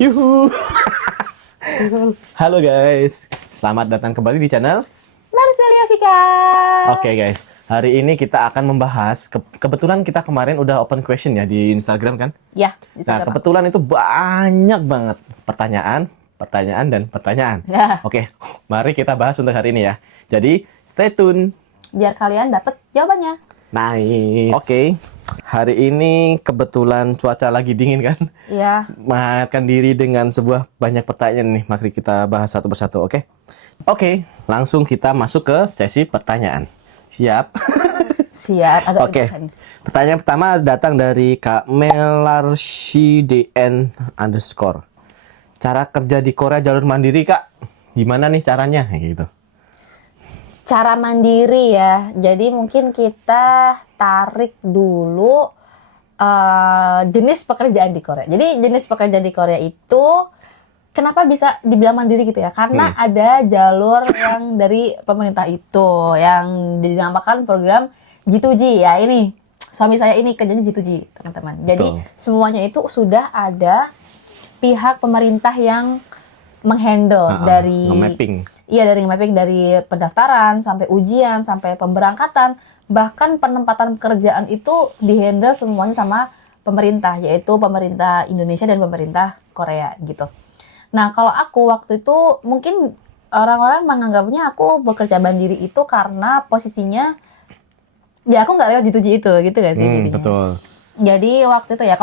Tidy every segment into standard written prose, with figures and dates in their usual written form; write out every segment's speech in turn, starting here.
Yuhu. Halo guys, selamat datang kembali di channel Marcelia Vika. Oke guys, hari ini kita akan membahas kebetulan kita kemarin udah open question ya di Instagram kan? Ya, Nah, kebetulan itu banyak banget pertanyaan dan pertanyaan. Ya. Oke, mari kita bahas untuk hari ini ya. Jadi, stay tune. Biar kalian dapat jawabannya. Nice. Oke, hari ini kebetulan cuaca lagi dingin kan? Iya. Menghangatkan diri dengan sebuah banyak pertanyaan nih. Mari kita bahas satu persatu, oke? Oke, langsung kita masuk ke sesi pertanyaan. Siap? Siap. Agak Oke. deg-degan. Pertanyaan pertama datang dari Kak Melarsidn _ Cara kerja di Korea jalur mandiri, Kak? Gimana nih caranya? Kayak gitu. Cara mandiri ya. Jadi mungkin kita tarik dulu jenis pekerjaan di Korea. Jadi jenis pekerjaan di Korea itu kenapa bisa dibilang mandiri gitu ya? Karena ada jalur yang dari pemerintah itu yang dinamakan program G2G ya. Ini suami saya ini kerjanya G2G, teman-teman. Jadi Betul. semuanya itu sudah ada pihak pemerintah yang menghandle dari Mapping. Iya, dari mapping, dari pendaftaran sampai ujian sampai pemberangkatan, bahkan penempatan pekerjaan itu dihandle semuanya sama pemerintah, yaitu pemerintah Indonesia dan pemerintah Korea gitu. Nah, kalau aku waktu itu mungkin orang-orang menganggapnya aku bekerja mandiri itu karena posisinya ya aku nggak lewat G2G itu gitu gak sih jadinya. Betul. Jadi waktu itu ya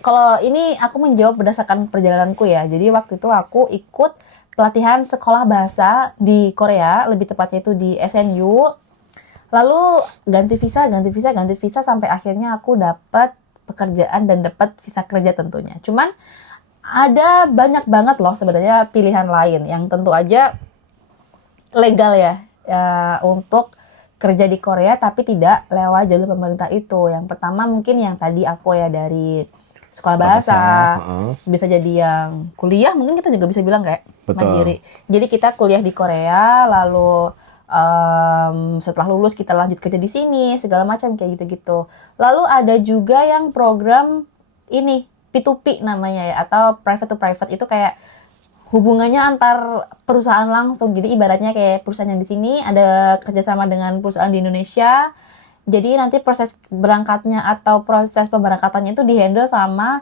kalau ini aku menjawab berdasarkan perjalananku ya. Jadi waktu itu aku ikut pelatihan sekolah bahasa di Korea, lebih tepatnya itu di SNU. Lalu ganti visa sampai akhirnya aku dapat pekerjaan dan dapat visa kerja tentunya. Cuman ada banyak banget loh sebenarnya pilihan lain yang tentu aja legal ya untuk kerja di Korea tapi tidak lewat jalur pemerintah itu. Yang pertama mungkin yang tadi aku ya dari sekolah bahasa. Bisa jadi yang kuliah, mungkin kita juga bisa bilang kayak mandiri. Jadi kita kuliah di Korea, lalu setelah lulus kita lanjut kerja di sini, segala macam kayak gitu-gitu. Lalu ada juga yang program ini P2P namanya ya, atau private to private, itu kayak hubungannya antar perusahaan langsung. Jadi ibaratnya kayak perusahaan yang di sini ada kerjasama dengan perusahaan di Indonesia. Jadi nanti proses berangkatnya atau proses pemberangkatannya itu dihandle sama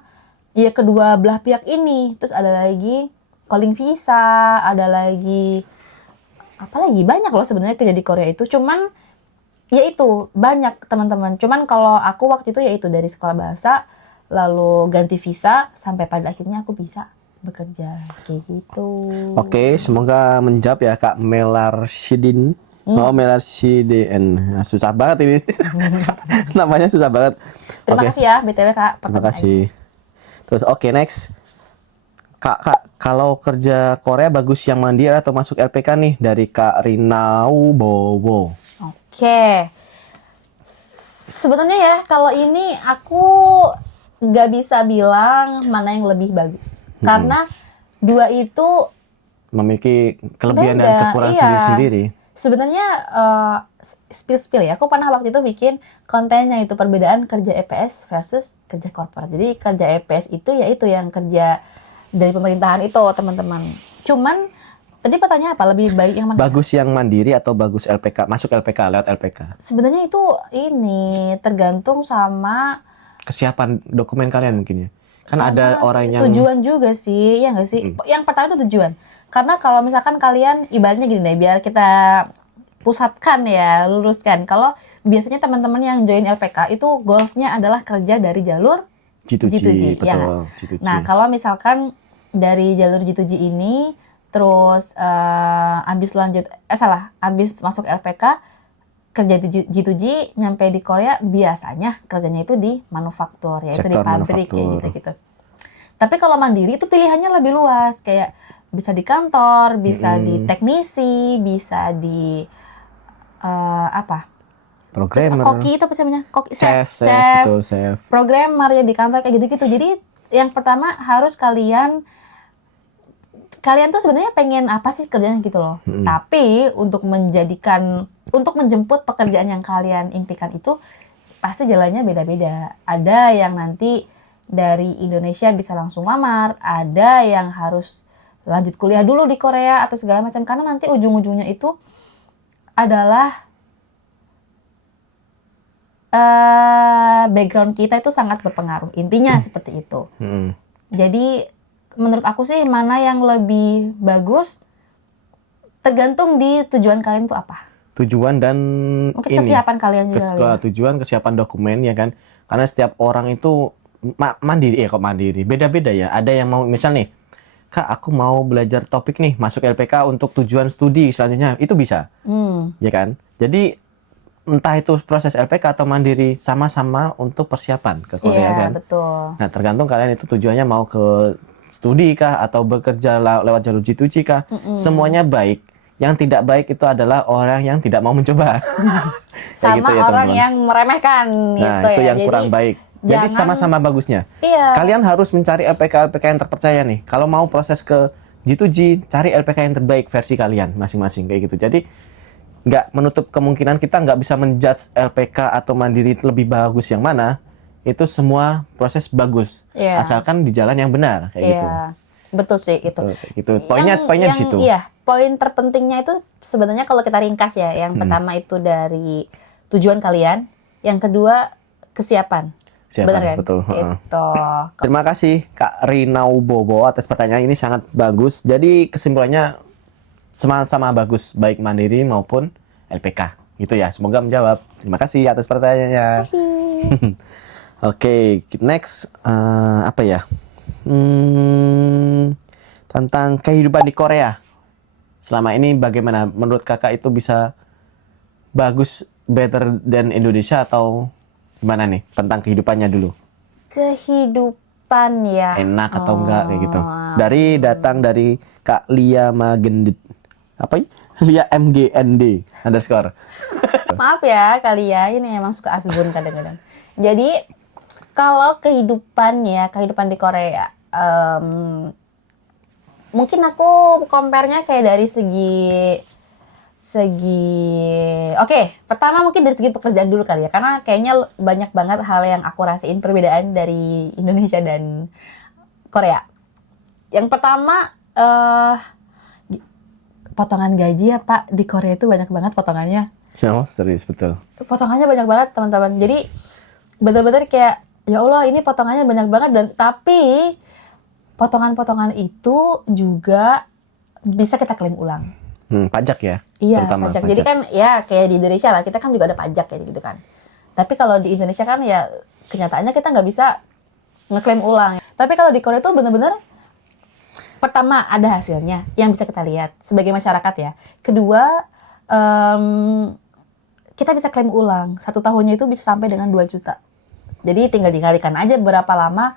ya kedua belah pihak ini. Terus ada lagi calling visa, ada lagi apalagi banyak loh sebenarnya kerja di Korea itu. Cuman ya itu banyak teman-teman. Cuman kalau aku waktu itu ya itu dari sekolah bahasa lalu ganti visa sampai pada akhirnya aku bisa bekerja kayak gitu. Oke, semoga menjawab ya Kak Melarsidn. Oh, Melarsidn. Nah, susah banget ini. Namanya susah banget. Terima kasih ya BTW Kak. Terima kasih. Terus oke, next. Kak, kalau kerja Korea bagus yang mandiri atau masuk LPK nih dari Kak Rinau Bowo. Oke. Sebenarnya ya kalau ini aku nggak bisa bilang mana yang lebih bagus. Karena dua itu Memiliki kelebihan dan beda, kekurangan iya. sendiri-sendiri. Sebenarnya spill ya. Aku pernah waktu itu bikin kontennya itu perbedaan kerja EPS versus kerja korporat. Jadi kerja EPS itu yaitu yang kerja dari pemerintahan itu, teman-teman. Cuman tadi pertanyaan apa? Lebih baik yang mana? Bagus yang mandiri atau bagus LPK? Masuk LPK, lewat LPK. Sebenarnya itu ini tergantung sama Kesiapan dokumen kalian mungkin ya. Kan ada orang yang tujuan juga sih, ya nggak sih? Yang pertama itu tujuan. Karena kalau misalkan kalian, ibaratnya gini deh, biar kita pusatkan ya, luruskan. Kalau biasanya teman-teman yang join LPK itu goals-nya adalah kerja dari jalur G2G, ya. betul. G2G. Nah, kalau misalkan dari jalur G2G ini, terus habis masuk LPK, kerja di G2G, nyampe di Korea, biasanya kerjanya itu di manufaktur, yaitu di Sektor pabrik, manufaktur. kayak gitu-gitu. Tapi kalau mandiri itu pilihannya lebih luas, kayak bisa di kantor, bisa di teknisi, bisa di Programmer. koki itu apa sih namanya? Chef, Chef, betul, chef. programmer ya di kantor kayak gitu-gitu. Jadi yang pertama harus kalian tuh sebenarnya pengen apa sih kerjanya gitu loh. Tapi untuk menjemput pekerjaan yang kalian impikan itu pasti jalannya beda-beda. Ada yang nanti dari Indonesia bisa langsung lamar, ada yang harus lanjut kuliah dulu di Korea atau segala macam, karena nanti ujung-ujungnya itu adalah background kita itu sangat berpengaruh. Intinya seperti itu. Jadi menurut aku sih mana yang lebih bagus tergantung di tujuan kalian itu apa. Tujuan dan Mungkin kesiapan kalian juga. Tujuan, kesiapan dokumen ya kan. Karena setiap orang itu mandiri, beda-beda ya. Ada yang mau misal nih, Kak, aku mau belajar topik nih, masuk LPK untuk tujuan studi selanjutnya, itu bisa. Ya kan? Jadi entah itu proses LPK atau mandiri, sama-sama untuk persiapan ke Korea kan. Iya, betul. Nah, tergantung kalian itu tujuannya mau ke studi kah atau bekerja lewat jalur G2G kah. Semuanya baik. Yang tidak baik itu adalah orang yang tidak mau mencoba. Sama gitu ya, orang teman-teman. yang meremehkan Nah, gitu itu ya. yang kurang baik. Jadi sama-sama bagusnya. Iya. Kalian harus mencari LPK yang terpercaya nih. Kalau mau proses ke G2G, cari LPK yang terbaik versi kalian masing-masing kayak gitu. Jadi nggak menutup kemungkinan kita nggak bisa menjudge LPK atau mandiri lebih bagus yang mana. Itu semua proses bagus. Iya. Asalkan di jalan yang benar kayak gitu. Iya. Betul sih itu. Betul, kayak gitu. Poinnya di situ. Iya, poin terpentingnya itu sebenarnya kalau kita ringkas ya, yang pertama itu dari tujuan kalian, yang kedua kesiapan. Benar kan? Betul. Itu. Terima kasih Kak Rinau Bobo atas pertanyaan ini, sangat bagus. Jadi kesimpulannya sama-sama bagus, baik mandiri maupun LPK. Gitu ya, semoga menjawab. Terima kasih atas pertanyaannya. Oke, next apa ya? Tentang kehidupan di Korea. Selama ini bagaimana menurut kakak itu bisa bagus, better than Indonesia atau gimana nih tentang kehidupannya dulu? Kehidupan ya. Enak atau enggak kayak gitu. Datang dari Kak Lia Magendit. Apa ya? Lia MGND _ Maaf ya kali ya, ini emang suka asbun kadang-kadang. Jadi kalau kehidupan di Korea, mungkin aku compare-nya kayak dari Oke, pertama mungkin dari segi pekerjaan dulu kali ya, karena kayaknya banyak banget hal yang aku rasain perbedaan dari Indonesia dan Korea. Yang pertama, potongan gaji ya Pak, di Korea itu banyak banget potongannya. Oh, serius betul. Potongannya banyak banget teman-teman. Jadi betul-betul kayak ya Allah ini potongannya banyak banget, dan tapi potongan-potongan itu juga bisa kita klaim ulang. Pajak ya? Iya, terutama pajak. Jadi kan ya kayak di Indonesia lah, kita kan juga ada pajak ya gitu kan. Tapi kalau di Indonesia kan ya kenyataannya kita nggak bisa ngeklaim ulang. Tapi kalau di Korea itu benar-benar pertama ada hasilnya yang bisa kita lihat sebagai masyarakat ya. Kedua, kita bisa klaim ulang. 1 tahunnya itu bisa sampai dengan 2 juta. Jadi tinggal dikalikan aja berapa lama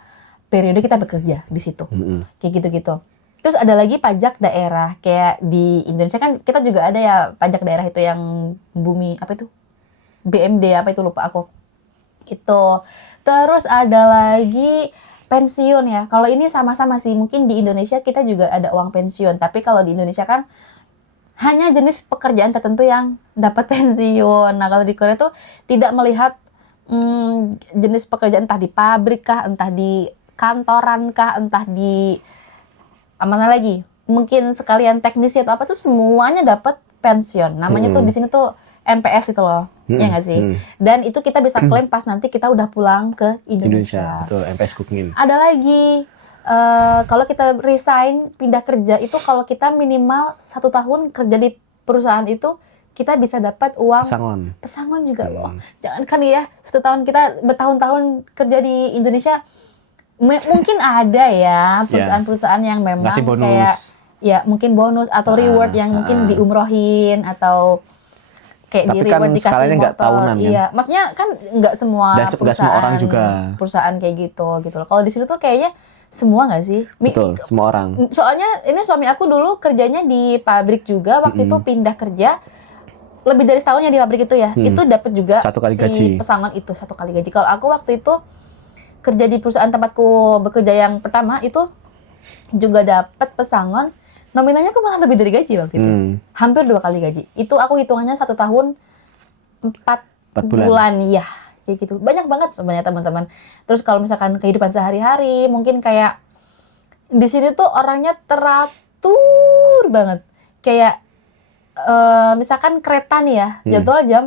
periode kita bekerja di situ. Kayak gitu-gitu. Terus ada lagi pajak daerah. Kayak di Indonesia kan kita juga ada ya pajak daerah itu yang bumi, apa itu? BMD, apa itu lupa aku. Itu. Terus ada lagi pensiun ya. Kalau ini sama-sama sih. Mungkin di Indonesia kita juga ada uang pensiun. Tapi kalau di Indonesia kan hanya jenis pekerjaan tertentu yang dapat pensiun. Nah kalau di Korea tuh tidak melihat jenis pekerjaan, entah di pabrik kah, entah di kantoran kah, entah di mana lagi, mungkin sekalian teknisi atau apa tuh semuanya dapat pensiun. Namanya tuh di sini tuh NPS itu loh, ya nggak sih? Dan itu kita bisa klaim pas nanti kita udah pulang ke Indonesia. Betul, NPS Cooking. Ada lagi, kalau kita resign, pindah kerja itu kalau kita minimal 1 tahun kerja di perusahaan itu, kita bisa dapat uang pesangon juga loh. Jangan kan ya 1 tahun kita bertahun-tahun kerja di Indonesia, mungkin ada ya perusahaan-perusahaan yang memang kayak ya mungkin bonus atau reward yang mungkin diumrohin atau kayak tapi di reward kan dikasih motor. tahunan, iya, maksudnya kan nggak semua orang juga. Perusahaan kayak gitu loh. Kalau di sini tuh kayaknya semua nggak sih? Betul, semua orang. Soalnya ini suami aku dulu kerjanya di pabrik juga, waktu itu pindah kerja lebih dari setahun ya di pabrik itu ya, itu dapat juga 1 kali gaji. Pesangon itu 1 kali gaji. Kalau aku waktu itu kerja di perusahaan tempatku bekerja yang pertama itu juga dapat pesangon, nominalnya aku malah lebih dari gaji waktu itu, hampir 2 kali gaji. Itu aku hitungannya 1 tahun 4 bulan ya, kayak gitu. Banyak banget sebenarnya teman-teman. Terus kalau misalkan kehidupan sehari-hari, mungkin kayak di sini tuh orangnya teratur banget. Kayak misalkan kereta nih ya, jadwal jam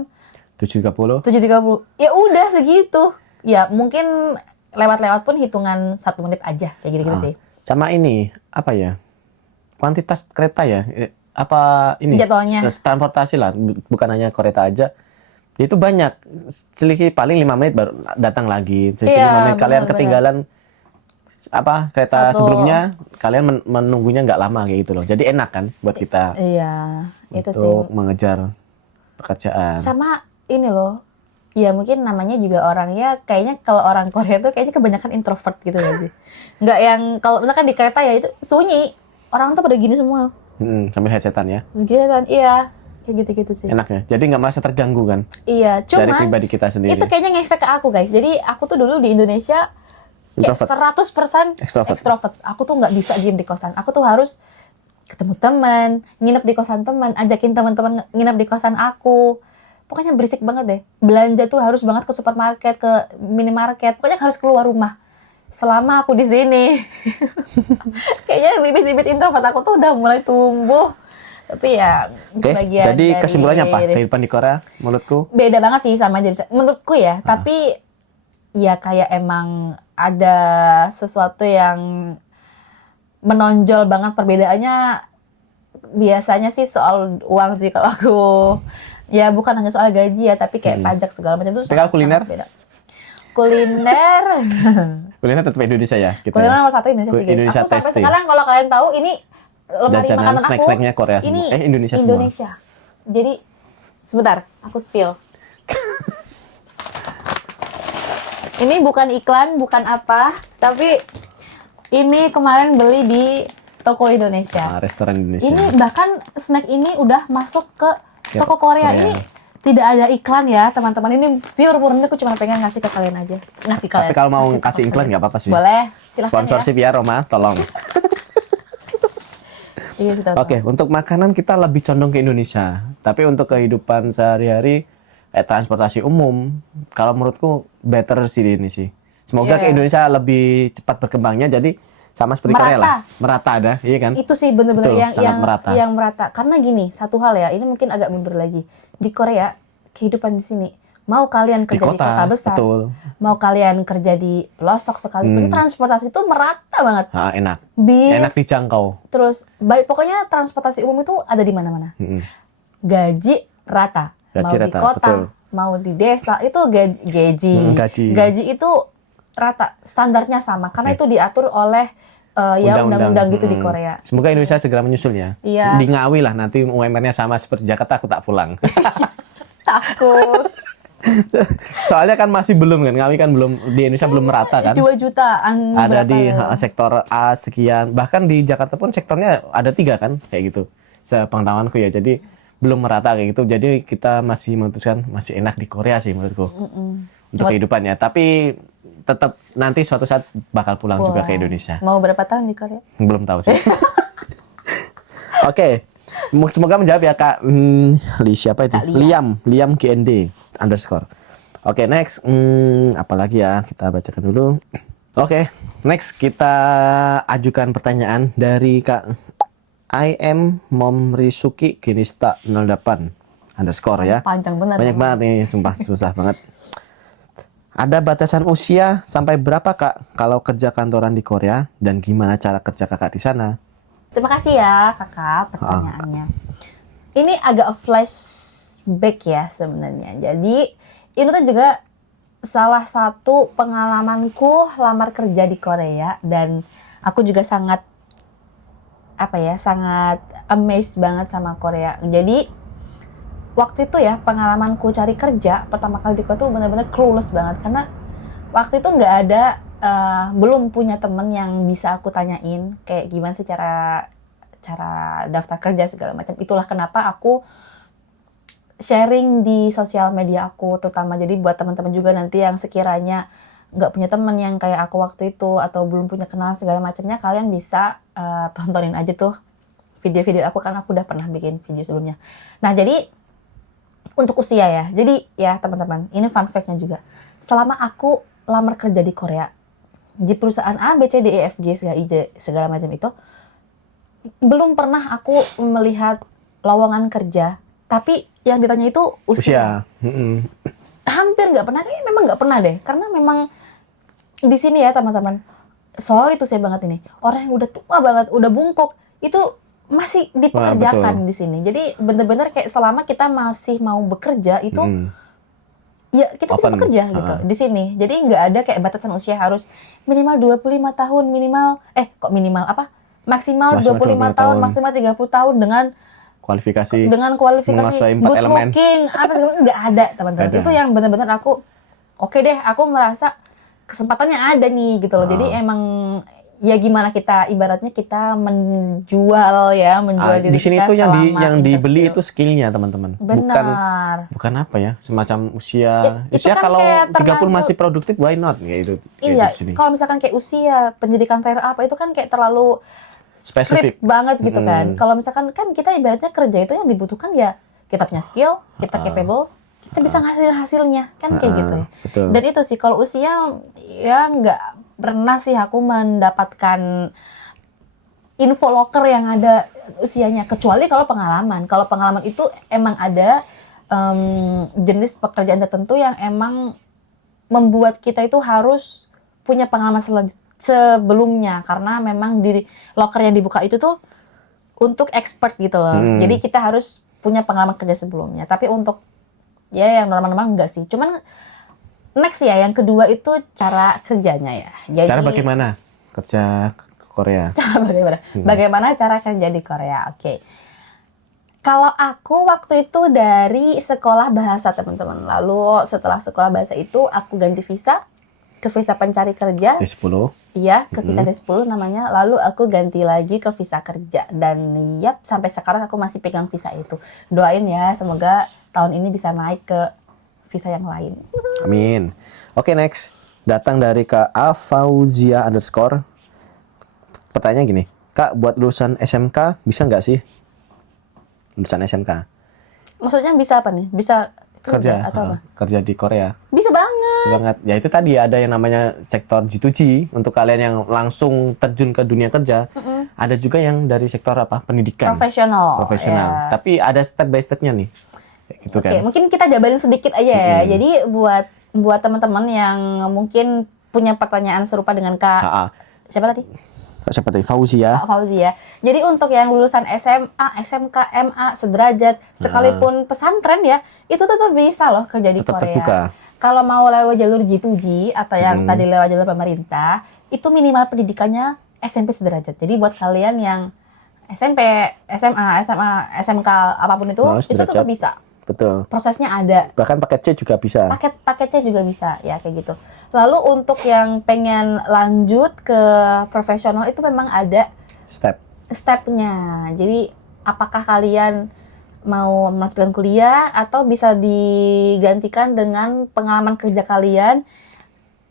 7.30. 7.30. Ya udah segitu. Ya mungkin lewat-lewat pun hitungan 1 menit aja kayak gitu-gitu sih. Sama ini apa ya? Kuantitas kereta ya? Apa ini? Jadwalnya. Transportasi lah, bukan hanya kereta aja. Itu banyak. Selisih paling 5 menit baru datang lagi. Selisih Iya, 5 menit kalian benar-benar. ketinggalan apa kereta Satu. sebelumnya, kalian menunggunya nggak lama kayak gitu loh. Jadi enak kan buat kita Iya, itu sih. untuk mengejar pekerjaan. Sama ini loh. Ya mungkin namanya juga orangnya kayaknya kalau orang Korea tuh kayaknya kebanyakan introvert gitu ya sih. Nggak yang kalau misalkan di kereta ya itu sunyi. Orang tuh pada gini semua. Sambil headsetan ya. Gitu kan, iya. Kayak gitu-gitu sih. Enak ya. Jadi nggak merasa terganggu kan Iya, dari cuman pribadi kita sendiri. itu kayaknya ngefek ke aku guys. Jadi aku tuh dulu di Indonesia kayak Introvert. 100% Extrovert. extrovert. Aku tuh nggak bisa diem di kosan. Aku tuh harus ketemu teman, nginep di kosan teman, ajakin teman-teman nginep di kosan aku. Pokoknya berisik banget deh. Belanja tuh harus banget ke supermarket, ke minimarket. Pokoknya harus keluar rumah. Selama aku di sini. Kayaknya bibit-bibit introvert aku tuh udah mulai tumbuh. Tapi ya Oke, bagian jadi dari kesimpulannya apa? Kehidupan di Korea menurutku beda banget sih sama jadi menurutku ya. Tapi ya kayak emang ada sesuatu yang menonjol banget perbedaannya. Biasanya sih soal uang sih kalau aku. Ya bukan hanya soal gaji ya, tapi kayak pajak segala macam itu Tapi kalau kuliner? beda. Kuliner, kuliner tetap Indonesia ya kita. kuliner Ya? nomor 1 Indonesia sih guys. Indonesia Aku sampai tasty. sekarang kalau kalian tahu ini lemari Jajanan makanan aku. snack-snacknya Korea semua. Ini Indonesia semua. Indonesia. Jadi sebentar, aku spill. Ini bukan iklan, bukan apa, tapi ini kemarin beli di toko Indonesia. Restoran Indonesia. Ini bahkan snack ini udah masuk ke toko Korea. Korea. Ini tidak ada iklan ya teman-teman. Ini pure murni aku cuma pengen ngasih ke kalian aja. Ngasih kalian. Tapi kalau mau ngasih ke kasih iklan kalian. nggak apa-apa sih. Boleh, silakan Sponsorship ya Roma, tolong. ya. Iya, kita Oke, untuk makanan kita lebih condong ke Indonesia. Tapi untuk kehidupan sehari-hari, transportasi umum, kalau menurutku better sih di ini sih. Semoga Iya. ke Indonesia lebih cepat berkembangnya. Jadi sama seperti Korea lah, merata ada, iya kan? Itu sih bener-bener Betul, yang sangat merata. yang merata. Karena gini, satu hal ya, ini mungkin agak mundur lagi. Di Korea, kehidupan di sini, mau kalian kerja di kota besar, betul. mau kalian kerja di pelosok sekalipun, transportasi itu merata banget. Enak. Bis, Enak dijangkau. terus baik pokoknya transportasi umum itu ada di mana-mana. Gaji rata. Gaji mau di rata, kota, betul. mau di desa itu gaji. Gaji itu rata, standarnya sama karena itu diatur oleh ya undang-undang gitu di Korea. Semoga Indonesia segera menyusul ya. Iya. Di Ngawi lah nanti UMR-nya sama seperti Jakarta, aku tak pulang. Takut. Soalnya kan masih belum kan, Ngawi kan belum di Indonesia belum merata kan. 2 jutaan. Ada berapa di ya? sektor A sekian, bahkan di Jakarta pun sektornya ada 3 kan kayak gitu. Sepengetahuanku ya. Jadi belum merata kayak gitu. Jadi kita masih memutuskan masih enak di Korea sih menurutku. Untuk kehidupannya. Tapi tetap nanti suatu saat bakal pulang juga ke Indonesia. Mau berapa tahun di Korea? Belum tahu sih. Oke. Semoga menjawab ya Kak siapa itu? Kak Liam. Liam GND _ Oke, next. Apalagi ya? Kita bacakan dulu. Oke, next kita ajukan pertanyaan dari Kak I am Momrisuki Genista 08 _ ya. Panjang benar. Banyak banget nih, sumpah susah banget. Ada batasan usia sampai berapa Kak kalau kerja kantoran di Korea dan gimana cara kerja Kakak di sana? Terima kasih ya kakak pertanyaannya. Ini agak flashback ya sebenarnya. Jadi ini tuh juga salah satu pengalamanku lamar kerja di Korea dan aku juga sangat sangat amazed banget sama Korea. Jadi waktu itu ya pengalamanku cari kerja pertama kali di Korea tuh benar-benar clueless banget karena waktu itu nggak ada belum punya temen yang bisa aku tanyain kayak gimana sih cara daftar kerja segala macam. Itulah kenapa aku sharing di sosial media aku terutama. Jadi buat teman-teman juga nanti yang sekiranya nggak punya temen yang kayak aku waktu itu atau belum punya kenalan segala macamnya, kalian bisa tontonin aja tuh video-video aku kan aku udah pernah bikin video sebelumnya. Nah jadi untuk usia ya, jadi ya teman-teman ini fun fact-nya juga. selama aku lamar kerja di Korea, di perusahaan A, B, C, D, E, F, G, segala macam itu, belum pernah aku melihat lowongan kerja, tapi yang ditanya itu usia. Hampir nggak pernah, kayaknya memang nggak pernah deh, karena memang di sini ya teman-teman, sorry tuh saya banget ini, orang yang udah tua banget, udah bungkuk, itu masih dipekerjakan di sini. Jadi bener-bener kayak selama kita masih mau bekerja itu, ya kita bisa bekerja gitu di sini. Jadi nggak ada kayak batasan usia harus minimal 25 tahun, maksimal 25 tahun, maksimal 30 tahun dengan kualifikasi menguasai 4 good looking, apa segala, nggak ada teman-teman. Itu yang benar-benar aku, oke deh, aku merasa kesempatannya ada nih gitu loh. Jadi emang ya gimana kita ibaratnya kita menjual diri di sini kita tuh yang dibeli interview. itu skillnya teman-teman. Benar. Bukan apa ya, semacam usia. Itu Usia kan kalau kayak 30 masih produktif, why not? Kayak itu. Iya, di sini. kalau misalkan kayak usia, pendidikan terakhir apa itu kan kayak terlalu Spesifik banget gitu kan. Kalau misalkan kan kita ibaratnya kerja itu yang dibutuhkan ya kita punya skill, kita capable, kita bisa ngasilin hasilnya kan kayak gitu ya. Betul. Dan itu sih kalau usia ya nggak pernah sih aku mendapatkan info loker yang ada usianya, kecuali kalau pengalaman. Kalau pengalaman itu emang ada jenis pekerjaan tertentu yang emang membuat kita itu harus punya pengalaman sebelumnya, karena memang di loker yang dibuka itu tuh untuk expert gitu loh. Jadi kita harus punya pengalaman kerja sebelumnya. Tapi untuk ya yang normal-normal enggak sih. Cuman next ya, yang kedua itu cara kerjanya ya. Jadi, cara bagaimana kerja ke Korea? Cara bagaimana? Bagaimana cara kerja di Korea? Oke. Kalau aku waktu itu dari sekolah bahasa teman-teman. Lalu setelah sekolah bahasa itu aku ganti visa ke visa pencari kerja. D10. Iya, ke visa D10 namanya. Lalu aku ganti lagi ke visa kerja. Dan sampai sekarang aku masih pegang visa itu. Doain ya, semoga tahun ini bisa naik ke visa yang lain. Amin. Oke, next. Datang dari Kak Afauzia _ Pertanyaan gini, Kak, buat lulusan SMK bisa nggak sih? Lulusan SMK. Maksudnya bisa apa nih? Bisa kerja atau apa? Kerja di Korea. Bisa banget. Banget. Ya itu tadi ada yang namanya sektor G2G untuk kalian yang langsung terjun ke dunia kerja. Ada juga yang dari sektor apa? Pendidikan. Profesional. Ya. Tapi ada step by stepnya nih. Gitu Oke, kan. mungkin kita jabarin sedikit aja ya. Jadi buat teman-teman yang mungkin punya pertanyaan serupa dengan Kak siapa tadi? Siapa tadi? Fauzia. Kak Fauzia. Jadi untuk yang lulusan SMA, SMK, MA, sederajat, sekalipun pesantren ya, itu tetap bisa loh kerja di Tetap Korea. terbuka. Kalau mau lewat jalur G2G atau yang tadi lewat jalur pemerintah, itu minimal pendidikannya SMP sederajat. Jadi buat kalian yang SMP, SMA, SMK apapun itu tetap bisa. Betul. Prosesnya ada. Bahkan paket C juga bisa. Paketnya juga bisa ya kayak gitu. Lalu untuk yang pengen lanjut ke profesional itu memang ada stepnya. Jadi apakah kalian mau melanjutkan kuliah atau bisa digantikan dengan pengalaman kerja kalian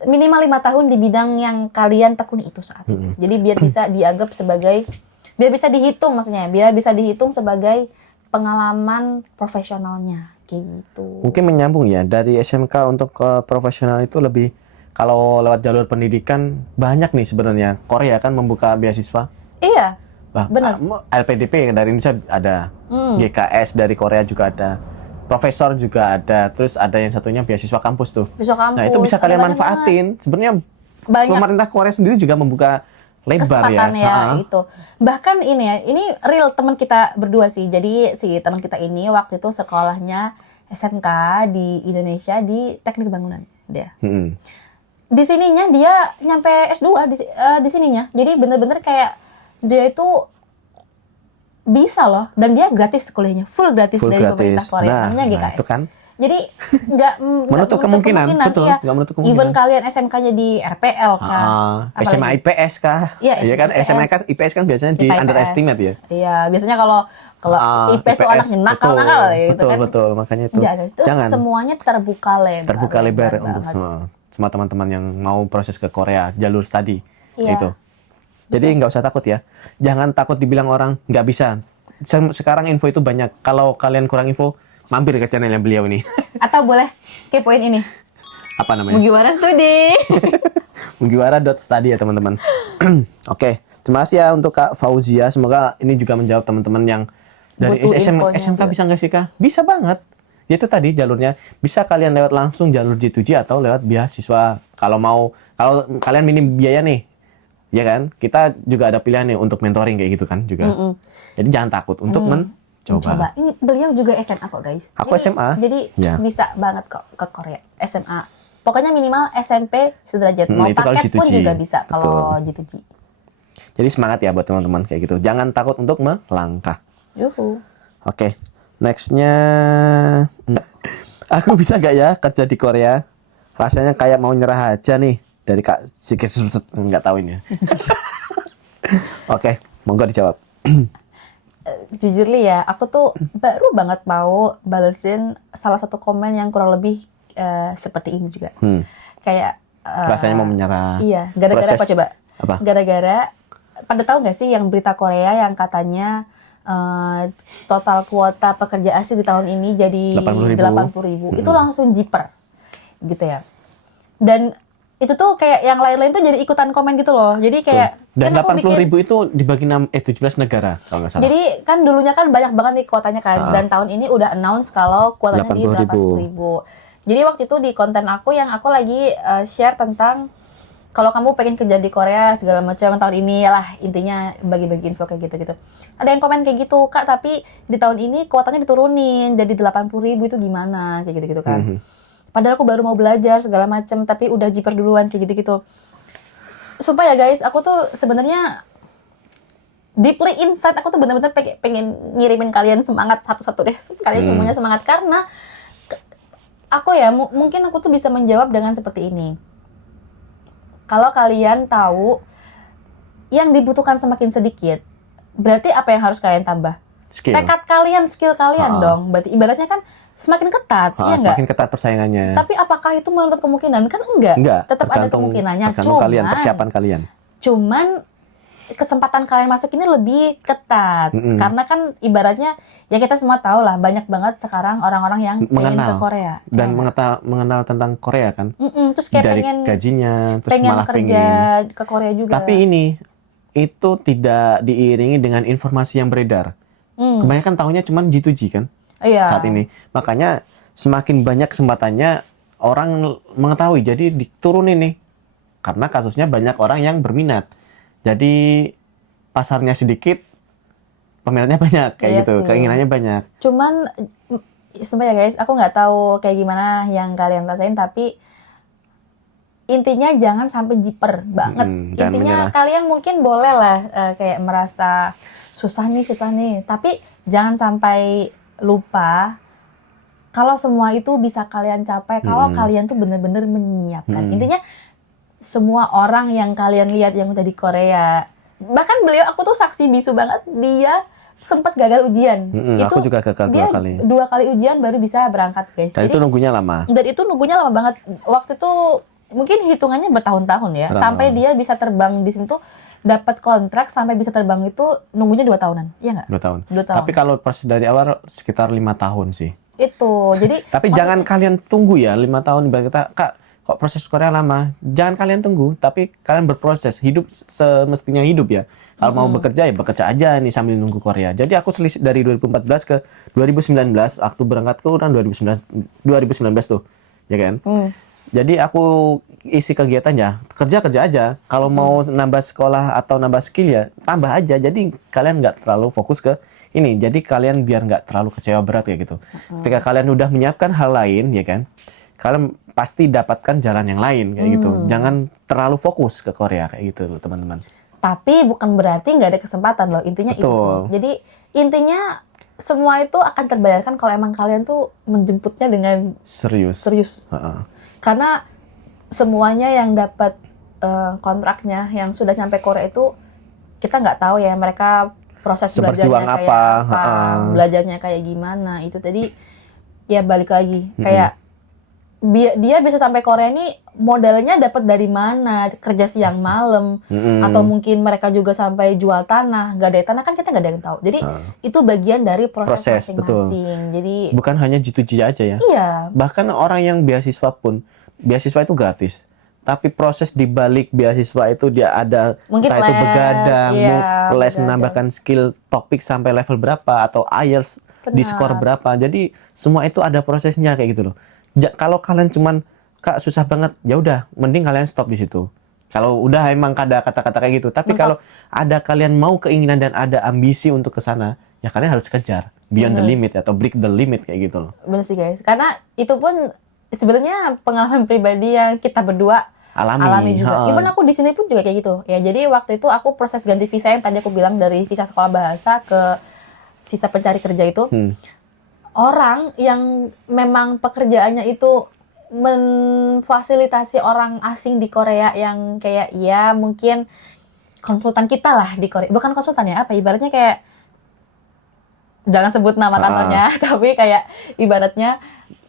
minimal 5 tahun di bidang yang kalian tekuni itu saat itu. Jadi biar bisa dianggap sebagai, biar bisa dihitung sebagai pengalaman profesionalnya kayak gitu. Mungkin menyambung ya dari SMK untuk ke profesional itu lebih, kalau lewat jalur pendidikan banyak nih sebenarnya. Korea kan membuka beasiswa. Iya. Benar. LPDP dari Indonesia ada, GKS dari Korea juga ada, profesor juga ada, terus ada yang satunya beasiswa kampus tuh. Nah itu bisa kalian manfaatin. Sebenarnya pemerintah Korea sendiri juga membuka lebar ya itu. Bahkan ini ya, ini real teman kita berdua sih. Jadi si teman kita ini waktu itu sekolahnya SMK di Indonesia di Teknik Bangunan dia. Di sininya dia nyampe S2 di sininya. Jadi bener-bener kayak dia itu bisa loh, dan dia gratis kuliahnya, full gratis dari pemerintah Korea. Namanya GKS. Itu kan. Jadi nggak menutup kemungkinan, betul, ya. nggak menutup kemungkinan. Even kalian SMK-nya di RPL kah? SMA IPS kah? Iya kan, SMA kan IPS kan biasanya di underestimate ya. Iya, biasanya kalau IPS itu anaknya nakal gitu kan. Betul, makanya itu. Jangan. Semuanya terbuka lebar. Untuk semua teman-teman yang mau proses ke Korea, jalur studi itu. Jadi nggak usah takut ya. Jangan takut dibilang orang nggak bisa. Sekarang info itu banyak. Kalau kalian kurang info, mampir ke channelnya beliau ini. Atau boleh kepoin ini. Apa namanya? Mugiwara Studi. Mugiwara.study ya teman-teman. Oke, terima kasih ya untuk Kak Fauzia. Semoga ini juga menjawab teman-teman yang dari Butuh infonya SMK juga. bisa nggak sih Kak? Bisa banget. Ya itu tadi jalurnya. Bisa kalian lewat langsung jalur J2J atau lewat beasiswa. Kalau kalian minim biaya nih, ya kan? Kita juga ada pilihan nih untuk mentoring kayak gitu kan juga. Jadi jangan takut untuk mencoba. Ini beliau juga SMA kok guys. Aku SMA. Jadi Ya. bisa banget kok ke Korea. SMA. Pokoknya minimal SMP sederajat. Mau itu kalau paket pun G2G. juga bisa kalau G2G. Jadi semangat ya buat teman-teman kayak gitu. Jangan takut untuk melangkah. Yuhu. Oke, nextnya, aku bisa nggak ya kerja di Korea? Rasanya kayak mau nyerah aja nih dari Kak Sikit, nggak tahu ini ya. Oke, monggo dijawab. Jujur li ya, aku tuh baru banget mau balesin salah satu komen yang kurang lebih seperti ini juga. Kayak Rasanya mau menyerah. iya, gara-gara apa coba? Apa? Gara-gara pada tahu nggak sih yang berita Korea yang katanya total kuota pekerja asing di tahun ini jadi 80.000. Itu langsung jiper gitu ya. Dan itu tuh kayak yang lain-lain tuh jadi ikutan komen gitu loh. Jadi kayak Dan kan aku 80.000 itu dibagi 17 negara kalau nggak salah. jadi kan dulunya kan banyak banget nih kuotanya kan. Dan tahun ini udah announce kalau kuotanya di 80.000. Jadi waktu itu di konten aku yang aku lagi share tentang kalau kamu pengen kerja di Korea segala macam tahun ini lah, intinya bagi-bagi info kayak gitu-gitu. Ada yang komen kayak gitu, Kak, tapi di tahun ini kuotanya diturunin jadi 80.000 itu gimana kayak gitu-gitu kan. Padahal aku baru mau belajar segala macam tapi udah jiper duluan kayak gitu-gitu. Sumpah ya guys, aku tuh sebenarnya deeply inside aku tuh bener-bener pengen ngirimin kalian semangat satu-satu deh. Kalian semuanya semangat karena aku ya mungkin aku tuh bisa menjawab dengan seperti ini. Kalau kalian tahu yang dibutuhkan semakin sedikit, berarti apa yang harus kalian tambah? Skill. Tekad kalian, skill kalian dong. Berarti ibaratnya kan semakin ketat, iya nggak? Semakin ketat persaingannya. Tapi apakah itu menutup kemungkinan? Kan enggak. Tetap ada kemungkinannya. Tergantung kalian, persiapan kalian. Cuman kesempatan kalian masuk ini lebih ketat. Karena kan ibaratnya ya kita semua tahu lah banyak banget sekarang orang-orang yang pengen ke Korea. Dan mengenal tentang Korea kan. Terus kayak dari pengen gajinya, terus pengen malah kerja ke Korea juga. Tapi itu tidak diiringi dengan informasi yang beredar. Kebanyakan tahunya cuma G2G kan saat ini. Makanya semakin banyak kesempatannya orang mengetahui. Jadi diturunin nih. Karena kasusnya banyak orang yang berminat. Jadi pasarnya sedikit, peminatnya banyak kayak gitu. Keinginannya banyak. Cuman sumpah ya guys, aku nggak tahu kayak gimana yang kalian rasain, tapi intinya jangan sampai jiper banget. Intinya kalian mungkin boleh lah kayak merasa susah nih, tapi jangan sampai lupa kalau semua itu bisa kalian capai kalau kalian tuh bener-bener menyiapkan. Intinya semua orang yang kalian lihat yang udah di Korea, bahkan beliau aku tuh saksi bisu banget, dia sempat gagal ujian. Itu aku juga gagal dia 2 kali ujian baru bisa berangkat guys. Dan itu nunggunya lama. Dan itu nunggunya lama banget. Waktu itu mungkin hitungannya bertahun-tahun ya. Sampai dia bisa terbang di situ, dapat kontrak sampai bisa terbang itu nunggunya 2 tahunan. Iya nggak? 2 tahun. 2 tahun. Tapi kalau proses dari awal sekitar 5 tahun sih. Itu. Jadi tapi jangan kalian tunggu ya 5 tahun ibarat kita, Kak, kok proses Korea lama? Jangan kalian tunggu, tapi kalian berproses. Hidup semestinya hidup ya. Kalau mau bekerja ya bekerja aja nih sambil nunggu Korea. Jadi aku selisih dari 2014 ke 2019, waktu berangkat ke udah 2019 tuh, ya kan? Jadi aku isi kegiatannya, kerja aja. Kalau mau nambah sekolah atau nambah skill ya tambah aja. Jadi kalian nggak terlalu fokus ke ini. Jadi kalian biar nggak terlalu kecewa berat kayak gitu. Ketika kalian udah menyiapkan hal lain, ya kan? Kalian pasti dapatkan jalan yang lain kayak gitu. Jangan terlalu fokus ke Korea kayak gitu, teman-teman. Tapi bukan berarti nggak ada kesempatan loh. Intinya itu sih. Jadi intinya semua itu akan terbayarkan kalau emang kalian tuh menjemputnya dengan serius. Karena semuanya yang dapat kontraknya yang sudah nyampe Korea itu kita nggak tahu ya mereka proses belajarnya kayak apa, belajarnya kayak gimana. Itu tadi ya balik lagi kayak dia bisa sampai Korea ini modalnya dapat dari mana, kerja siang malam atau mungkin mereka juga sampai jual tanah, gadai tanah kan kita nggak ada yang tahu. Jadi itu bagian dari proses masing-masing. Betul. Jadi bukan hanya G2G aja ya. Iya. Bahkan orang yang beasiswa pun beasiswa itu gratis. Tapi proses di balik beasiswa itu dia ada Mungkin entah itu les, begadang, iya, les begadang. menambahkan skill topik sampai level berapa atau IELTS di Benar. skor berapa. Jadi semua itu ada prosesnya kayak gitu loh. Kalau kalian cuman Kak susah banget, ya udah mending kalian stop di situ. Kalau udah emang ada kata-kata kayak gitu. Tapi Mentok. kalau ada kalian mau keinginan dan ada ambisi untuk ke sana, ya kalian harus kejar beyond the limit atau break the limit kayak gitu loh. Bener sih guys, karena itu pun sebenarnya pengalaman pribadi yang kita berdua alami juga. Ha. Even aku di sini pun juga kayak gitu. Ya, jadi waktu itu aku proses ganti visa yang tadi aku bilang dari visa sekolah bahasa ke visa pencari kerja itu. Orang yang memang pekerjaannya itu memfasilitasi orang asing di Korea yang kayak ya mungkin konsultan kita lah di Korea. Bukan konsultan ya, apa ibaratnya kayak jangan sebut nama kantornya, tapi kayak ibaratnya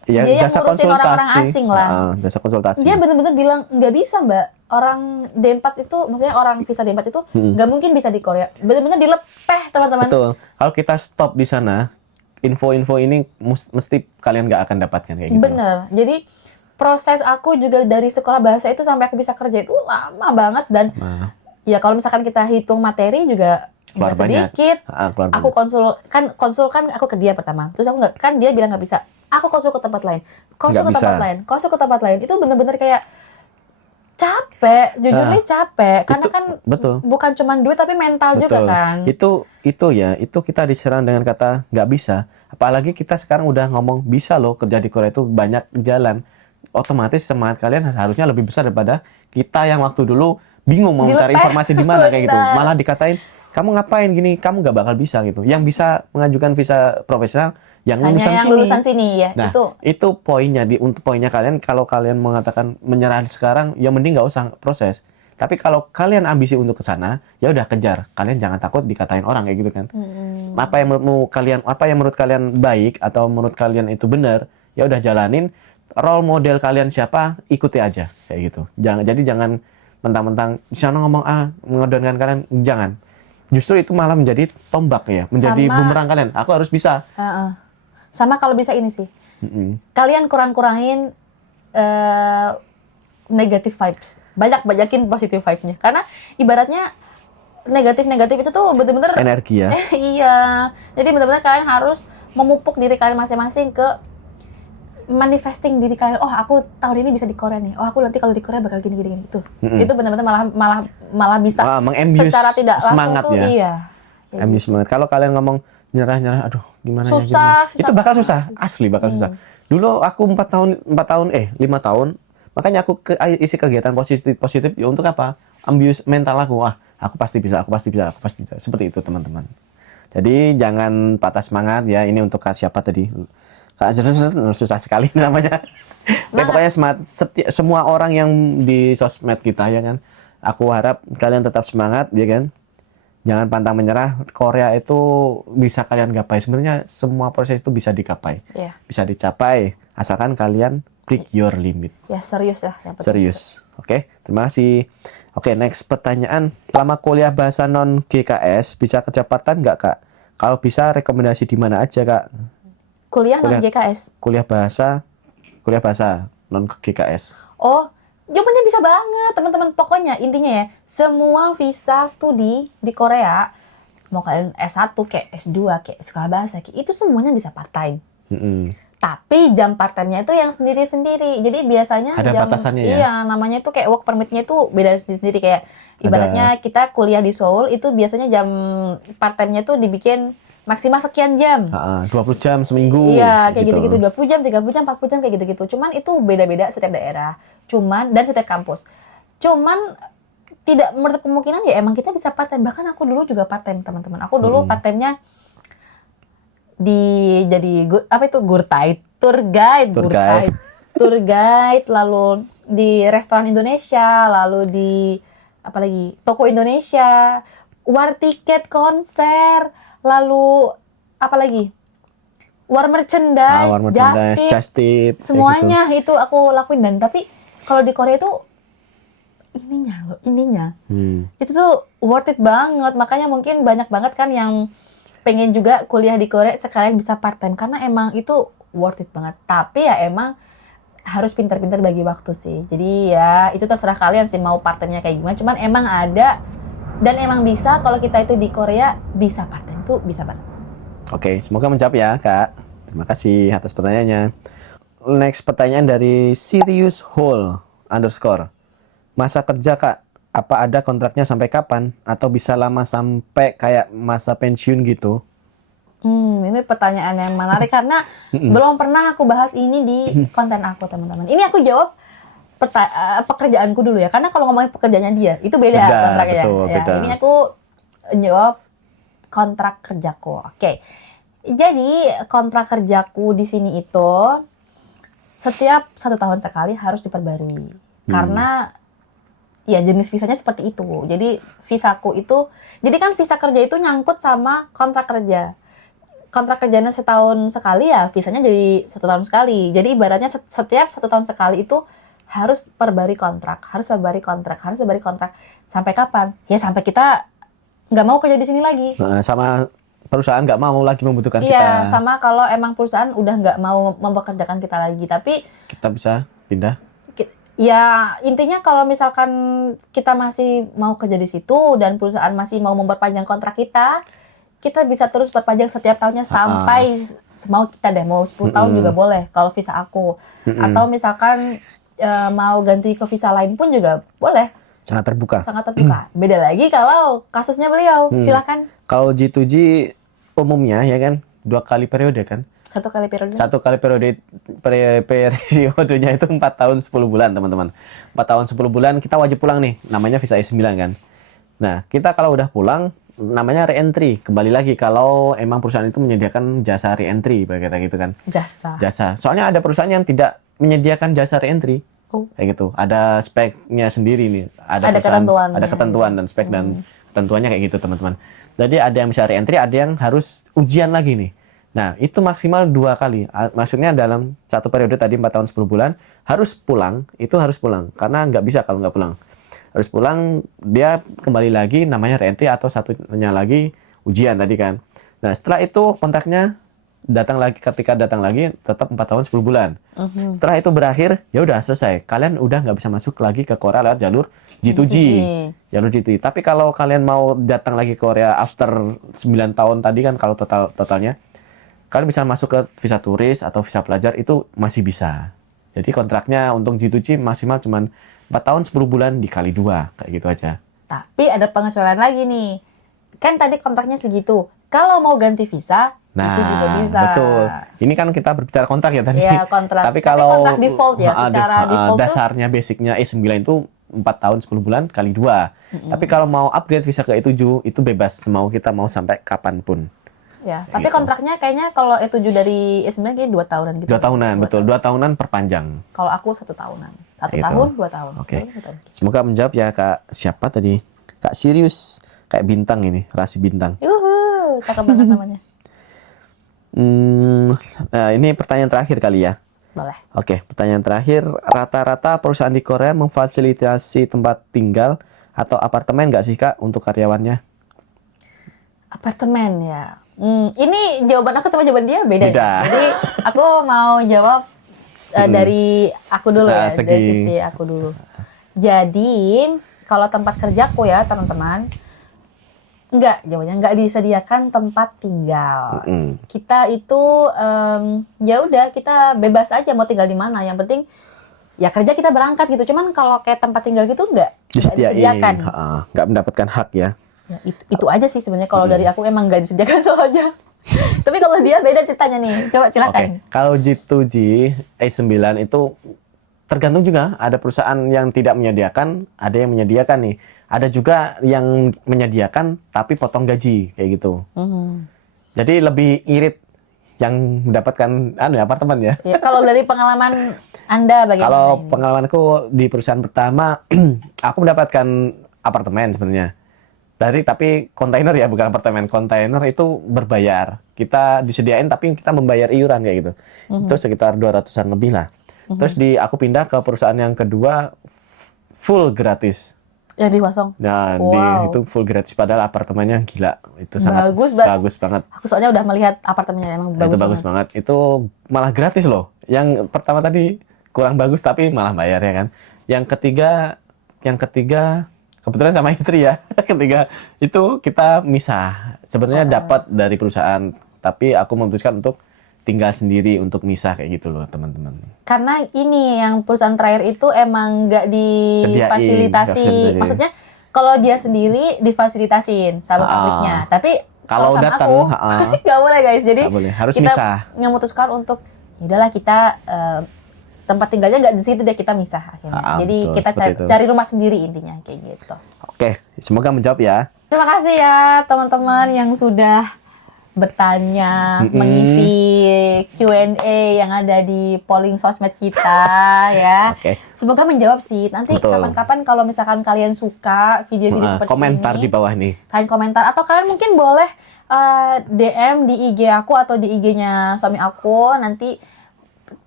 Ya, dia yang jasa ngurusin konsultasi. orang-orang asing lah. Jasa konsultasi. Dia bener-bener bilang nggak bisa mbak, orang D4 itu, maksudnya orang visa D4 itu nggak mungkin bisa di Korea. Bener-bener dilepeh teman-teman. Betul. Kalau kita stop di sana, info-info ini mesti kalian nggak akan dapatkan kayak gitu. Bener. Jadi proses aku juga dari sekolah bahasa itu sampai aku bisa kerja itu lama banget dan Nah, ya kalau misalkan kita hitung materi juga keluar nggak banyak. sedikit. Keluar Aku banyak. konsul kan aku ke dia pertama. Terus aku nggak, kan dia bilang nggak bisa. Aku konsul ke tempat lain. Konsul Nggak ke tempat bisa. lain. Konsul ke tempat lain. Itu bener-bener kayak capek. Jujur nih capek. Karena itu- kan betul. bukan cuma duit tapi mental juga Betul. kan. Itu kita diserang dengan kata nggak bisa. Apalagi kita sekarang udah ngomong bisa loh kerja di Korea itu banyak jalan. Otomatis semangat kalian harusnya lebih besar daripada kita yang waktu dulu bingung mau mencari Dilepeh. informasi di mana kayak gitu. Benar. Malah dikatain kamu ngapain gini, kamu nggak bakal bisa gitu. Yang bisa mengajukan visa profesional yang Hanya lulusan yang sini. lulusan sini ya. Nah, Itu itu poinnya untuk poinnya kalian kalau kalian mengatakan menyerah sekarang ya mending nggak usah proses. Tapi kalau kalian ambisi untuk ke sana, ya udah kejar. Kalian jangan takut dikatain orang kayak gitu kan. Apa yang menurut kalian baik atau menurut kalian itu benar, ya udah jalanin. Role model kalian siapa, ikuti aja kayak gitu. Jangan mentang-mentang di sana ngomong mengedonkan kalian, jangan. Justru itu malah menjadi tombak ya, menjadi Sama- bumerang kalian. Aku harus bisa. sama kalau bisa ini sih. Kalian kurang-kurangin negative vibes. Banyakin positive vibes-nya. Karena ibaratnya negatif-negatif itu tuh bener-bener Energi ya. iya. Jadi benar-benar kalian harus memupuk diri kalian masing-masing ke manifesting diri kalian. Oh, aku tahun ini bisa di Korea nih. Oh, aku nanti kalau di Korea bakal gini itu. Itu benar-benar malah bisa Mengembius secara tidak langsung semangat tuh ya. iya. Ambis semangat. Kalau kalian ngomong nyerah, aduh gimana ya, Susah, gimana? Itu bakal susah, asli bakal susah. Dulu aku 5 tahun, makanya aku isi kegiatan positif ya untuk apa? Ambius mental aku. Wah, aku pasti bisa. Seperti itu teman-teman. Jadi jangan patah semangat ya. Ini untuk siapa tadi? Kak susah sekali namanya. Ya, pokoknya semangat semua orang yang di sosmed kita ya kan. Aku harap kalian tetap semangat ya kan. Jangan pantang menyerah. Korea itu bisa kalian gapai. Sebenarnya semua proses itu bisa digapai. Iya. Bisa dicapai asalkan kalian break your limit. Ya serius lah yang penting. Serius. Oke, terima kasih. Oke, next pertanyaan. Selama kuliah bahasa non GKS bisa kerja part-time nggak, Kak? Kalau bisa rekomendasi di mana aja, Kak? Kuliah non GKS. Kuliah bahasa non GKS. Oh, jawabannya bisa banget, teman-teman. Pokoknya intinya ya, semua visa studi di Korea, mau kalian S1 kayak S2 kayak sekolah bahasa kayak itu semuanya bisa part-time. Tapi jam part-time-nya itu yang sendiri-sendiri. Jadi biasanya Ada jam batasannya ya? iya, namanya itu kayak work permit-nya itu beda sendiri kayak ibaratnya kita kuliah di Seoul itu biasanya jam part-time-nya tuh dibikin maksimal sekian jam. 20 jam seminggu. Iya, kayak gitu-gitu 20 jam, 30 jam, 40 jam kayak gitu-gitu. Cuman itu beda-beda setiap daerah. Dan setiap kampus. Cuman tidak menutup kemungkinan ya emang kita bisa part-time. Bahkan aku dulu juga part-time, teman-teman. Aku dulu part-time-nya jadi tour guide, lalu di restoran Indonesia, lalu di toko Indonesia, war tiket konser, lalu war merchandise, just tip, semuanya itu aku lakuin. Dan tapi kalau di Korea itu ininya itu tuh worth it banget. Makanya mungkin banyak banget kan yang pengen juga kuliah di Korea sekalian bisa part time karena emang itu worth it banget. Tapi ya emang harus pintar-pintar bagi waktu sih. Jadi ya itu terserah kalian sih mau part-time-nya kayak gimana. Cuman emang ada dan emang bisa kalau kita itu di Korea bisa part-time tuh bisa banget. Oke, semoga menjawab ya, Kak. Terima kasih atas pertanyaannya. Next pertanyaan dari Sirius Hole _. Masa kerja, Kak, apa ada kontraknya sampai kapan? Atau bisa lama sampai kayak masa pensiun gitu? Ini pertanyaan yang menarik karena belum pernah aku bahas ini di konten aku, teman-teman. Ini aku jawab pekerjaanku dulu ya, karena kalau ngomongin pekerjaannya dia itu beda kontraknya. Betul, Ya, beda. ini aku jawab kontrak kerjaku. Oke. Jadi kontrak kerjaku di sini itu setiap 1 tahun sekali harus diperbarui. Karena ya jenis visanya seperti itu. Jadi visaku itu, jadi kan visa kerja itu nyangkut sama kontrak kerja. Kontrak kerjanya setahun sekali ya, visanya jadi 1 tahun sekali. Jadi ibaratnya setiap 1 tahun sekali itu harus perbarui kontrak, harus perbarui kontrak. Sampai kapan? Ya sampai kita nggak mau kerja di sini lagi. Sama perusahaan nggak mau lagi membutuhkan Iya, kita. sama kalau emang perusahaan udah nggak mau mempekerjakan kita lagi. Tapi Kita bisa pindah. ya intinya kalau misalkan kita masih mau kerja di situ dan perusahaan masih mau memperpanjang kontrak kita bisa terus perpanjang setiap tahunnya sampai semau kita deh. Mau 10 tahun juga boleh kalau visa aku. Atau misalkan mau ganti ke visa lain pun juga boleh. Sangat terbuka. Sangat terbuka. Beda lagi kalau kasusnya beliau. Silakan. Kalau G2G umumnya ya kan 2 kali periode kan. 1 kali periode. 1 kali periodenya itu 4 tahun 10 bulan, teman-teman. 4 tahun 10 bulan kita wajib pulang nih. Namanya visa E9 kan. Nah, kita kalau udah pulang namanya re-entry. Kembali lagi kalau emang perusahaan itu menyediakan jasa re-entry kayak gitu kan. Jasa. Soalnya ada perusahaan yang tidak menyediakan jasa re-entry. Kayak gitu. Ada speknya sendiri nih. Ada ketentuannya. Ada ketentuan dan spek dan ketentuannya kayak gitu, teman-teman. Jadi ada yang bisa re-entry, ada yang harus ujian lagi nih. Nah, itu maksimal 2 kali. Maksudnya dalam 1 periode tadi 4 tahun 10 bulan, harus pulang. Itu harus pulang. Karena nggak bisa kalau nggak pulang. Harus pulang, dia kembali lagi namanya re-entry atau satunya lagi ujian tadi kan. Nah, setelah itu kontraknya ketika datang lagi tetap 4 tahun 10 bulan. Setelah itu berakhir, ya udah selesai. Kalian udah nggak bisa masuk lagi ke Korea lewat jalur G2G. Jalur G2G. Tapi kalau kalian mau datang lagi ke Korea after 9 tahun tadi kan kalau totalnya, kalian bisa masuk ke visa turis atau visa pelajar itu masih bisa. Jadi kontraknya untuk G2G maksimal cuma 4 tahun 10 bulan dikali 2. Kayak gitu aja. Tapi ada pengecualian lagi nih. Kan tadi kontraknya segitu. Kalau mau ganti visa, itu juga bisa. Betul. Ini kan kita berbicara kontrak ya tadi. Iya, kontrak. Tapi kalau kontrak default ya, secara default dasarnya basicnya E9 itu 4 tahun 10 bulan kali 2. Tapi kalau mau upgrade visa ke E7 itu bebas. Kita mau sampai kapanpun. Ya, tapi kontraknya kayaknya kalau E7 dari E9 kayaknya 2 tahunan gitu. 2 tahunan, betul. 2 tahunan perpanjang. Kalau aku 1 tahunan. 1 Gitu. tahun, 2 tahun. Oke. Semoga menjawab ya, Kak. Siapa tadi? Kak Sirius. Kayak bintang ini, rasi bintang. Yuhu, cakep banget namanya. Nah, ini pertanyaan terakhir kali ya. Boleh. Oke, pertanyaan terakhir. Rata-rata perusahaan di Korea memfasilitasi tempat tinggal atau apartemen nggak sih, Kak, untuk karyawannya? Apartemen ya. Ini jawaban aku sama jawaban dia beda. Beda. Ya? Jadi aku mau jawab dari aku dulu ya, Segi. dari sisi aku dulu. Jadi kalau tempat kerjaku ya teman-teman, jawabannya nggak disediakan tempat tinggal. Kita itu ya udah kita bebas aja mau tinggal di mana. Yang penting ya kerja kita berangkat gitu. Cuman kalau kayak tempat tinggal gitu nggak disediakan. Nggak mendapatkan hak ya. Ya, itu aja sih sebenarnya kalau dari aku emang nggak disediakan soalnya. Tapi kalau dia beda ceritanya nih. Coba silakan. Kalau G2G A9 itu tergantung juga. Ada perusahaan yang tidak menyediakan, ada yang menyediakan nih. Ada juga yang menyediakan tapi potong gaji kayak gitu. Jadi lebih irit yang mendapatkan apartemen ya. Ya, kalau dari pengalaman Anda bagaimana? Kalau ini? pengalamanku di perusahaan pertama, aku mendapatkan apartemen sebenarnya. Tapi kontainer ya, bukan apartemen. Kontainer itu berbayar. Kita disediain tapi kita membayar iuran kayak gitu. Itu sekitar 200-an lebih lah. Terus aku pindah ke perusahaan yang kedua full gratis. Yang di Hwasong? Nah, itu full gratis padahal apartemennya gila. Itu sangat bagus banget. Aku soalnya udah melihat apartemennya emang bagus Itu bagus banget. Itu malah gratis loh. Yang pertama tadi kurang bagus tapi malah bayar ya kan. Yang ketiga kebetulan sama istri ya. Ketiga itu kita misah. Sebenarnya dapat dari perusahaan, tapi aku memutuskan untuk tinggal sendiri untuk misah kayak gitu loh teman-teman. Karena ini yang perusahaan terakhir itu emang nggak difasilitasi. Sediain. Maksudnya kalau dia sendiri difasilitasin salon apliknya. Tapi kalau sama datang, aku nggak boleh guys. Jadi nggak boleh, harus kita misah. memutuskan untuk ya udahlah kita tempat tinggalnya nggak di situ deh, kita misah akhirnya. Jadi betul, kita seperti itu. cari rumah sendiri intinya kayak gitu. Oke, semoga menjawab ya. Terima kasih ya teman-teman yang sudah bertanya, mengisi Q&A yang ada di polling sosmed kita ya. Oke. Semoga menjawab sih. Nanti Betul. kapan-kapan kalau misalkan kalian suka video-video seperti Komentar ini, di bawah nih. kalian komentar atau kalian mungkin boleh DM di IG aku atau di IG-nya suami aku, nanti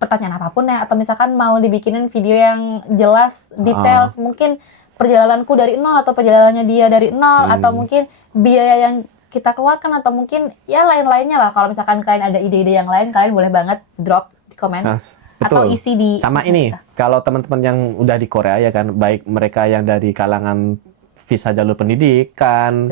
pertanyaan apapun ya, atau misalkan mau dibikinin video yang jelas, details, mungkin perjalananku dari nol atau perjalanannya dia dari nol, atau mungkin biaya yang kita keluarkan, atau mungkin ya lain-lainnya lah. Kalau misalkan kalian ada ide-ide yang lain, kalian boleh banget drop di komen atau Betul. isi di Sama sosmed ini, kita. kalau teman-teman yang udah di Korea ya kan, baik mereka yang dari kalangan visa jalur pendidikan,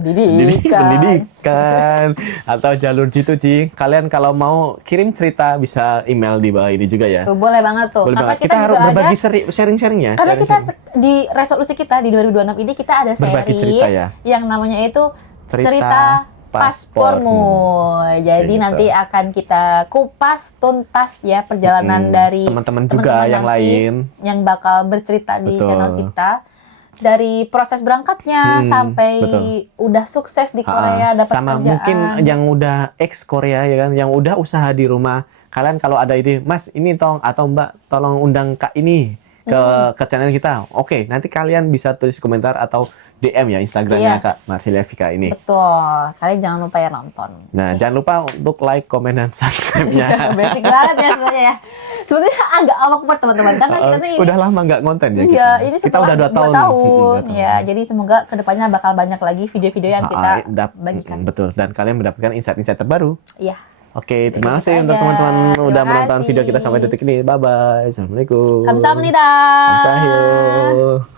pendidikan atau jalur G2G, kalian kalau mau kirim cerita bisa email di bawah ini juga ya. Tuh, boleh banget tuh. Boleh Karena banget. Kita harus juga berbagi ada, sharing-sharing ya. karena kita sharing-sharing. di resolusi kita di 2026 ini kita ada Berbagi series cerita ya. yang namanya itu Cerita cerita paspormu. Jadi Kayak nanti gitu. akan kita kupas tuntas ya perjalanan dari teman-teman juga yang nanti lain. yang bakal bercerita di Betul. channel kita. Dari proses berangkatnya sampai betul. udah sukses di Korea, dapat sama kerjaan. mungkin yang udah ex Korea ya kan, yang udah usaha di rumah. Kalian kalau ada ide, Mas ini atau Mbak tolong undang Kak ini ke channel kita. Oke, nanti kalian bisa tulis komentar atau DM ya Instagramnya Iya. Kak Marsilia Vika ini. Betul. Kalian jangan lupa ya nonton. Nah, jangan lupa untuk like, komen, dan subscribe-nya. Basic banget ya sebenarnya ya. Sebenarnya agak awkward teman-teman karena kita ini Udah lama nggak konten ya iya, kita. ini Kita setelah udah 2 tahun. 2 tahun. Ya, jadi semoga kedepannya bakal banyak lagi video-video yang kita bagikan. Betul, dan kalian mendapatkan insight-insight terbaru. Iya. Oke, terima Gitu kasih untuk aja. teman-teman Terima udah menonton kasih. video kita sampai detik ini. Bye-bye. Assalamualaikum. Kamsahamnida. Kamsahamnida.